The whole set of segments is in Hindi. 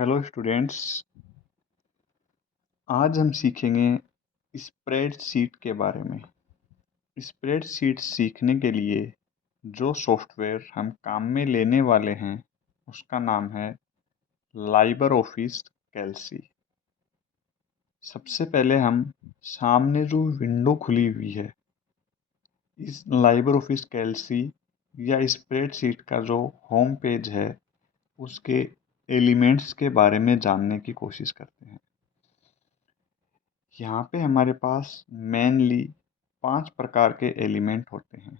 Hello students. आज हम सीखेंगे स्प्रेडशीट के बारे में। स्प्रेडशीट सीखने के लिए जो सॉफ्टवेयर हम काम में लेने वाले हैं उसका नाम है लाइबर ऑफिस कैल्सी। सबसे पहले हम सामने जो विंडो खुली हुई है इस लाइबर ऑफिस कैल्सी या स्प्रेडशीट का जो होम पेज है उसके एलिमेंट्स के बारे में जानने की कोशिश करते हैं। यहाँ पे हमारे पास मेनली 5 प्रकार के एलिमेंट होते हैं।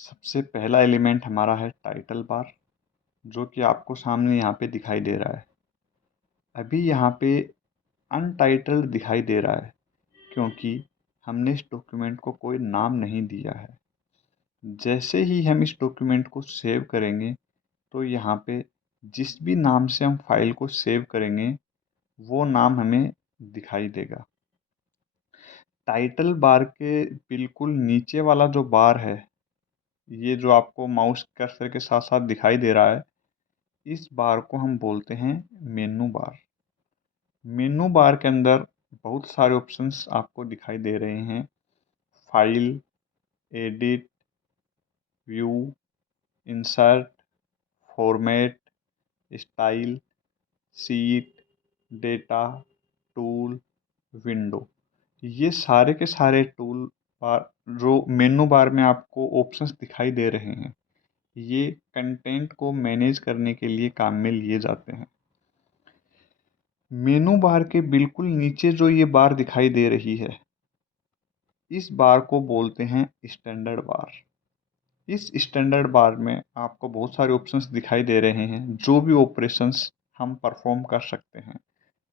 सबसे पहला एलिमेंट हमारा है टाइटल बार, जो कि आपको सामने यहाँ पे दिखाई दे रहा है। अभी यहाँ पे अनटाइटल्ड दिखाई दे रहा है क्योंकि हमने इस डॉक्यूमेंट को कोई नाम नहीं दिया है। जैसे ही हम इस डॉक्यूमेंट को सेव करेंगे तो यहाँ पे जिस भी नाम से हम फाइल को सेव करेंगे वो नाम हमें दिखाई देगा। टाइटल बार के बिल्कुल नीचे वाला जो बार है, ये जो आपको माउस कर्सर के साथ साथ दिखाई दे रहा है, इस बार को हम बोलते हैं मेनू बार। मेनू बार के अंदर बहुत सारे ऑप्शंस आपको दिखाई दे रहे हैं। File, edit, view, insert, format, style, seat, data, tool, window. ये सारे के सारे टूल बार जो मेनू बार में आपको ऑप्शंस दिखाई दे रहे हैं, ये कंटेंट को मैनेज करने के लिए काम में लिए जाते हैं। मेनू बार के बिल्कुल नीचे जो ये बार दिखाई दे रही है, इस बार को बोलते हैं स्टैंडर्ड बार। इस स्टैंडर्ड बार में आपको बहुत सारे ऑप्शंस दिखाई दे रहे हैं, जो भी ऑपरेशंस हम परफॉर्म कर सकते हैं।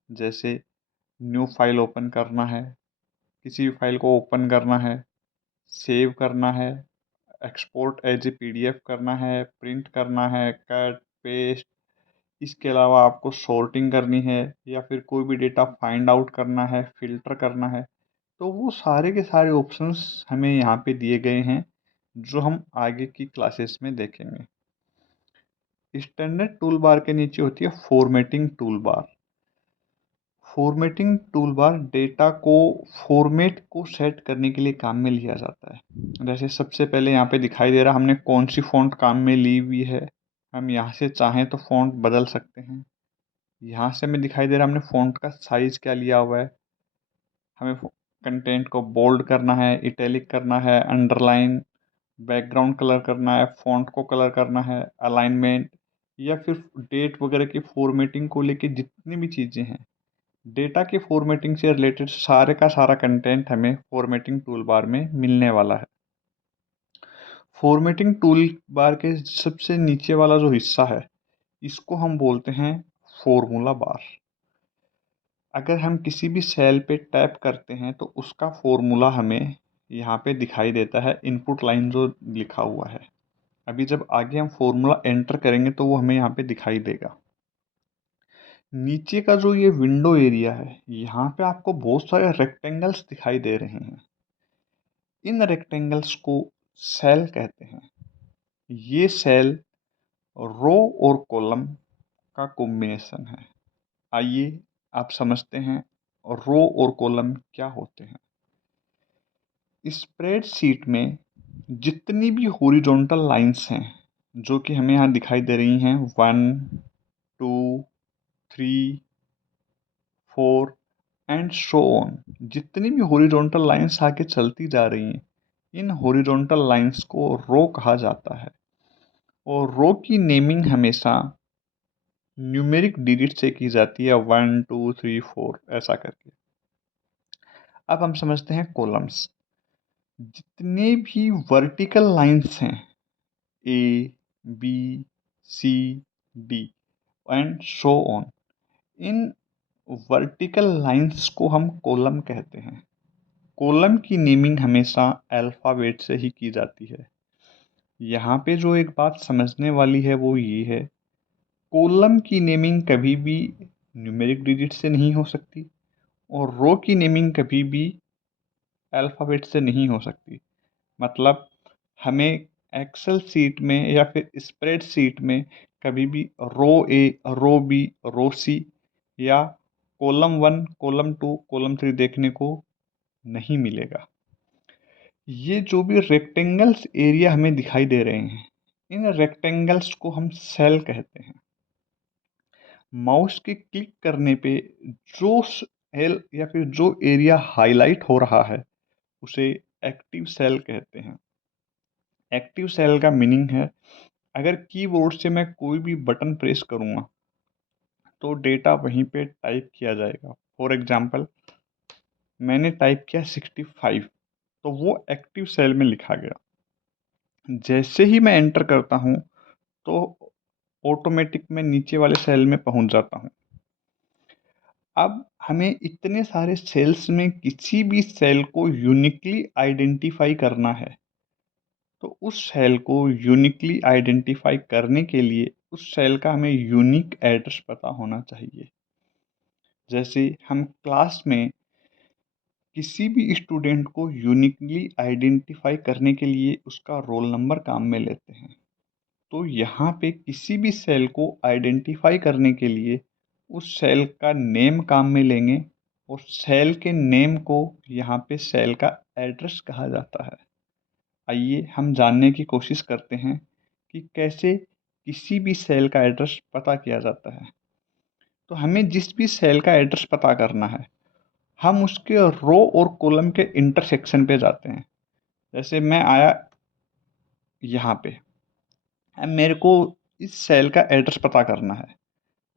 जैसे न्यू फाइल ओपन करना है, किसी भी फाइल को ओपन करना है, सेव करना है, एक्सपोर्ट एज ए पीडीएफ करना है, प्रिंट करना है, कट पेस्ट। इसके अलावा आपको सॉर्टिंग करनी है या फिर कोई भी डेटा फाइंड आउट करना है, फिल्टर करना है, तो वो सारे के सारे ऑप्शंस हमें यहाँ पे दिए गए हैं, जो हम आगे की क्लासेस में देखेंगे। स्टैंडर्ड टूल बार के नीचे होती है formatting tool bar. Formatting tool bar data को फॉर्मेट को सेट करने के लिए काम में लिया जाता है। जैसे सबसे पहले यहाँ पे दिखाई दे रहा हमने कौन सी फ़ॉन्ट काम में ली हुई है। हम यहाँ से चाहें तो फ़ॉन्ट बदल सकते हैं। यहाँ से हमें दिखाई दे रहा हमने फ़ॉन्ट का साइज़ क्या लिया हुआ है। हमें कंटेंट को बोल्ड करना है, इटैलिक करना है, अंडरलाइन, बैकग्राउंड कलर करना है, फ़ॉन्ट को कलर करना है, अलाइनमेंट या फिर डेट वगैरह की फॉर्मेटिंग को लेके जितनी भी चीज़ें हैं, डेटा की फॉर्मेटिंग से रिलेटेड सारे का सारा कंटेंट हमें फॉर्मेटिंग टूल बार में मिलने वाला है। फॉर्मेटिंग टूल बार के सबसे नीचे वाला जो हिस्सा है, इसको हम बोलते हैं फॉर्मूला बार। अगर हम किसी भी सेल पे टैप करते हैं तो उसका फॉर्मूला हमें यहाँ पे दिखाई देता है, इनपुट लाइन जो लिखा हुआ है। अभी जब आगे हम फॉर्मूला एंटर करेंगे तो वो हमें यहाँ पे दिखाई देगा। नीचे का जो ये विंडो एरिया है, यहाँ पे आपको बहुत सारे रेक्टेंगल्स दिखाई दे रहे हैं। इन रेक्टेंगल्स को सेल कहते हैं। ये सेल रो और कॉलम का कॉम्बिनेशन है। आइए आप समझते हैं रो और कॉलम क्या होते हैं। स्प्रेडशीट में जितनी भी हॉरिजॉन्टल लाइंस हैं, जो कि हमें यहाँ दिखाई दे रही हैं, 1, 2, 3, 4 एंड सो ऑन, जितनी भी हॉरिजॉन्टल लाइंस आगे चलती जा रही हैं, इन हॉरिजॉन्टल लाइंस को रो कहा जाता है। और रो की नेमिंग हमेशा न्यूमेरिक डिजिट से की जाती है, 1, 2, 3, 4 ऐसा करके। अब हम समझते हैं कॉलम्स। जितने भी वर्टिकल लाइंस हैं, A, B, C, D and so on, इन वर्टिकल लाइंस को हम कॉलम कहते हैं। कॉलम की नेमिंग हमेशा अल्फ़ाबेट से ही की जाती है। यहाँ पे जो एक बात समझने वाली है वो ये है, कॉलम की नेमिंग कभी भी न्यूमेरिक डिजिट से नहीं हो सकती और रो की नेमिंग कभी भी अल्फ़ाबेट से नहीं हो सकती। मतलब हमें एक्सेल सीट में या फिर स्प्रेड सीट में कभी भी रो ए, रो बी, रो सी या कॉलम 1, कॉलम 2, कॉलम 3 देखने को नहीं मिलेगा। ये जो भी रेक्टेंगल्स एरिया हमें दिखाई दे रहे हैं, इन रेक्टेंगल्स को हम सेल कहते हैं। माउस के क्लिक करने पे जो सेल या फिर जो एरिया हाईलाइट हो रहा है उसे एक्टिव सेल कहते हैं। एक्टिव सेल का मीनिंग है, अगर कीबोर्ड से मैं कोई भी बटन प्रेस करूँगा तो डेटा वहीं पे टाइप किया जाएगा। फॉर एग्जांपल मैंने टाइप किया 65, तो वो एक्टिव सेल में लिखा गया। जैसे ही मैं एंटर करता हूँ तो ऑटोमेटिक मैं नीचे वाले सेल में पहुंच जाता हूँ। अब हमें इतने सारे सेल्स में किसी भी सेल को यूनिकली आइडेंटिफाई करना है, तो उस सेल को यूनिकली आइडेंटिफाई करने के लिए उस सेल का हमें यूनिक एड्रेस पता होना चाहिए। जैसे हम क्लास में किसी भी स्टूडेंट को यूनिकली आइडेंटिफाई करने के लिए उसका रोल नंबर काम में लेते हैं, तो यहाँ पे किसी भी सेल को आइडेंटिफाई करने के लिए उस सेल का नेम काम में लेंगे और सेल के नेम को यहाँ पे सेल का एड्रेस कहा जाता है। आइए हम जानने की कोशिश करते हैं कि कैसे किसी भी सेल का एड्रेस पता किया जाता है। तो हमें जिस भी सेल का एड्रेस पता करना है, हम उसके रो और कॉलम के इंटरसेक्शन पे जाते हैं। जैसे मैं आया यहाँ पे, अब मेरे को इस सेल का एड्रेस पता करना है,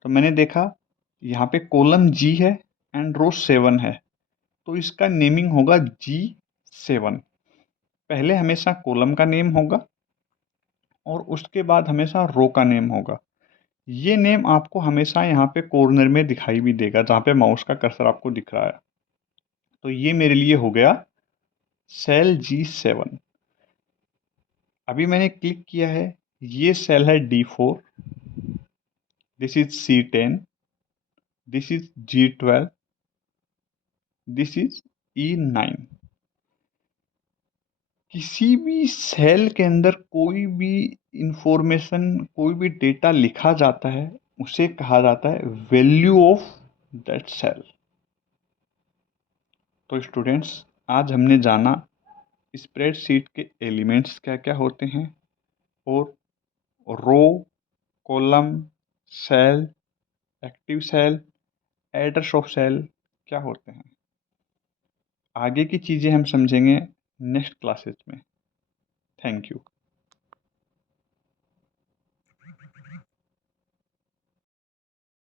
तो मैंने देखा यहाँ पे कॉलम जी है एंड रो 7 है, तो इसका नेमिंग होगा G7। पहले हमेशा कॉलम का नेम होगा और उसके बाद हमेशा रो का नेम होगा। ये नेम आपको हमेशा यहाँ पे कॉर्नर में दिखाई भी देगा, जहाँ पे माउस का कर्सर आपको दिख रहा है। तो ये मेरे लिए हो गया सेल G7। अभी मैंने क्लिक किया है, ये सेल है D4, this is C10, this is G12, this is E9। किसी भी सेल के अंदर कोई भी इंफॉर्मेशन, कोई भी डेटा लिखा जाता है, उसे कहा जाता है वैल्यू ऑफ दैट सेल। तो स्टूडेंट्स, आज हमने जाना स्प्रेडशीट के एलिमेंट्स क्या क्या होते हैं और row, column, cell, active cell, address of cell क्या होते हैं। आगे की चीज़ें हम समझेंगे नेक्स्ट क्लासेस में। Thank you.